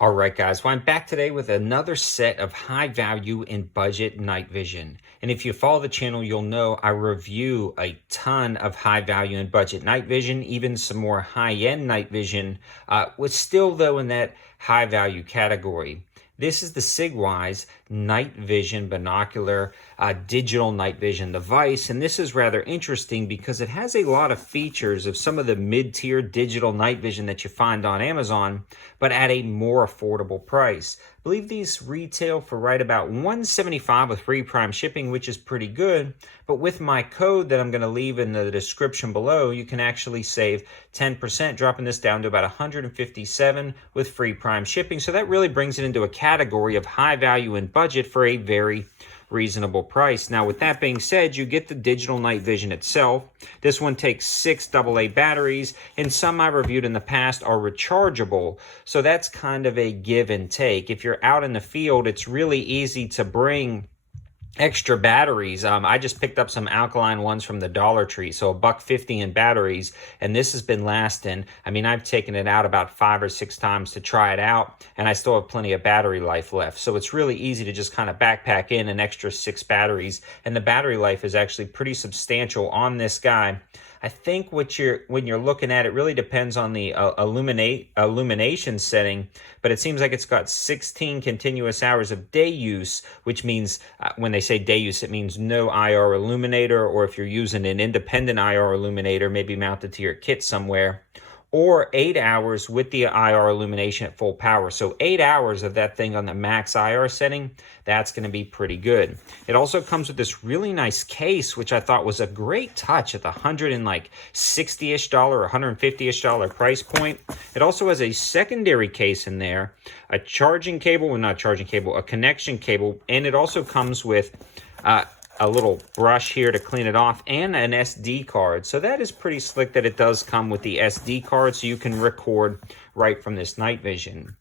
All right, guys. Well, I'm back today with another set of high value and budget night vision. And if you follow the channel, you'll know I review a ton of high value and budget night vision, even some more high end night vision, with still though in that high value category. This is the Sig Wise night vision binocular digital night vision device, and this is rather interesting because it has a lot of features of some of the mid-tier digital night vision that you find on Amazon, but at a more affordable price. I believe these retail for right about $175 with free prime shipping, which is pretty good. But with my code that I'm going to leave in the description below, you can actually save 10%, dropping this down to about $157 with free prime shipping. So that really brings it into a category of high value and budget for a very reasonable price. Now, with that being said, you get the digital night vision itself. This one takes 6 AA batteries, and some I've reviewed in the past are rechargeable. So that's kind of a give and take. If you're out in the field, it's really easy to bring extra batteries. I just picked up some alkaline ones from the Dollar Tree, so $1.50 in batteries, and this has been lasting. I mean, I've taken it out about 5 or 6 times to try it out, and I still have plenty of battery life left. So it's really easy to just kind of backpack in an extra 6 batteries, and the battery life is actually pretty substantial on this guy. I think when you're looking at it, really depends on the illumination setting, but it seems like it's got 16 continuous hours of day use, which means when they say day use, it means no IR illuminator, or if you're using an independent IR illuminator, maybe mounted to your kit somewhere, or 8 hours with the IR illumination at full power. So 8 hours of that thing on the max IR setting, that's going to be pretty good. It also comes with this really nice case, which I thought was a great touch at the $160-ish, $150-ish price point. It also has a secondary case in there, a charging cable, well, not charging cable, a connection cable, and it also comes with a little brush here to clean it off, and an SD card. So that is pretty slick that it does come with the SD card, so you can record right from this night vision.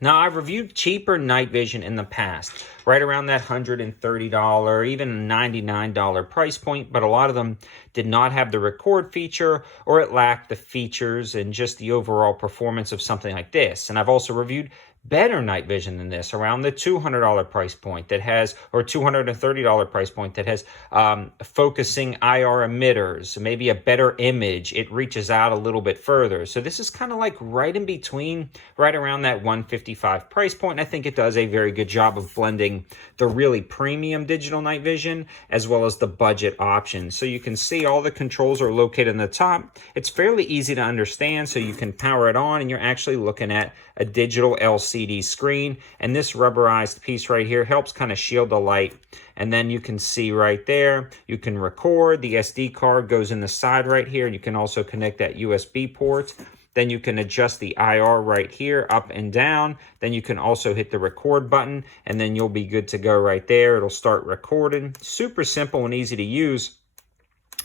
Now, I've reviewed cheaper night vision in the past, right around that $130, even $99 price point, but a lot of them did not have the record feature, or it lacked the features and just the overall performance of something like this. And I've also reviewed better night vision than this, around the $200 price point that has, or $230 price point that has focusing IR emitters, maybe a better image. It reaches out a little bit further. So this is kind of like right in between, right around that $155 price point. And I think it does a very good job of blending the really premium digital night vision as well as the budget options. So you can see all the controls are located in the top. It's fairly easy to understand, so you can power it on and you're actually looking at a digital LCD screen, and this rubberized piece right here helps kind of shield the light. And then you can see right there, you can record. The SD card goes in the side right here, and you can also connect that USB port. Then you can adjust the IR right here, up and down. Then you can also hit the record button, and then you'll be good to go right there. It'll start recording. Super simple and easy to use.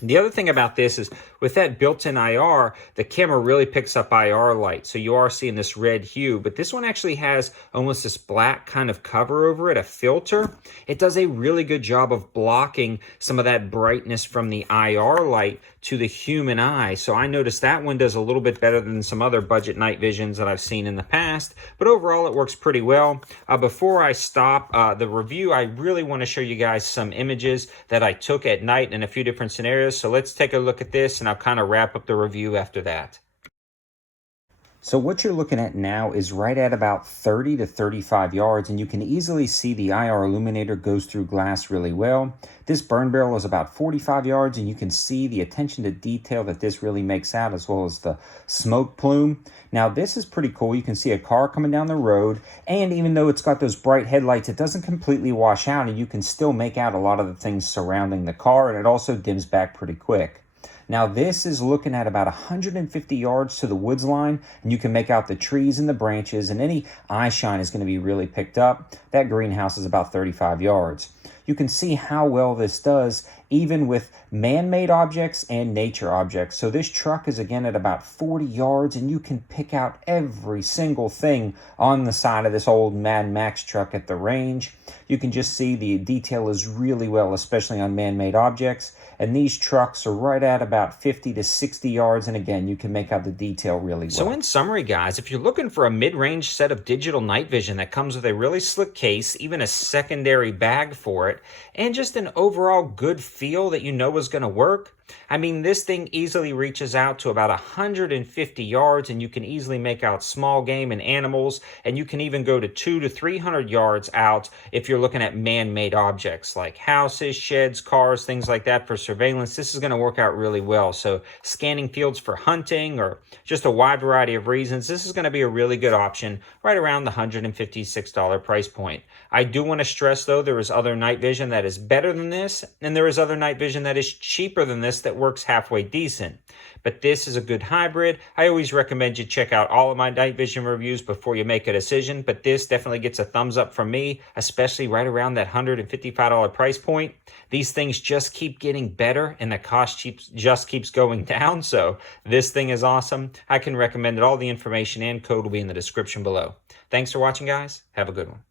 The other thing about this is with that built-in IR, the camera really picks up IR light. So you are seeing this red hue, but this one actually has almost this black kind of cover over it, a filter. It does a really good job of blocking some of that brightness from the IR light to the human eye. So I noticed that one does a little bit better than some other budget night visions that I've seen in the past, but overall it works pretty well. Before I stop the review, I really want to show you guys some images that I took at night in a few different scenarios. So let's take a look at this, and I'll kind of wrap up the review after that. So what you're looking at now is right at about 30 to 35 yards, and you can easily see the IR illuminator goes through glass really well. This burn barrel is about 45 yards, and you can see the attention to detail that this really makes out, as well as the smoke plume. Now this is pretty cool. You can see a car coming down the road, and even though it's got those bright headlights, it doesn't completely wash out, and you can still make out a lot of the things surrounding the car, and it also dims back pretty quick. Now this is looking at about 150 yards to the woods line, and you can make out the trees and the branches, and any eye shine is going to be really picked up. That greenhouse is about 35 yards. you can see how well this does even with man-made objects and nature objects. So this truck is again at about 40 yards, and you can pick out every single thing on the side of this old Mad Max truck at the range. You can just see the detail is really well, especially on man-made objects. And these trucks are right at about 50 to 60 yards. And again, you can make out the detail really well. So in summary, guys, if you're looking for a mid-range set of digital night vision that comes with a really slick case, even a secondary bag for it, and just an overall good feel that you know is going to work, I mean, this thing easily reaches out to about 150 yards, and you can easily make out small game and animals, and you can even go to 200 to 300 yards out if you're looking at man-made objects like houses, sheds, cars, things like that for surveillance. This is going to work out really well. So scanning fields for hunting or just a wide variety of reasons, this is going to be a really good option right around the $156 price point. I do want to stress, though, there is other night vision that is better than this, and there is other night vision that is cheaper than this that works halfway decent. But this is a good hybrid. I always recommend you check out all of my night vision reviews before you make a decision, but this definitely gets a thumbs up from me, especially right around that $155 price point. These things just keep getting better, and the cost just keeps going down, so this thing is awesome. I can recommend it. All the information and code will be in the description below. Thanks for watching, guys. Have a good one.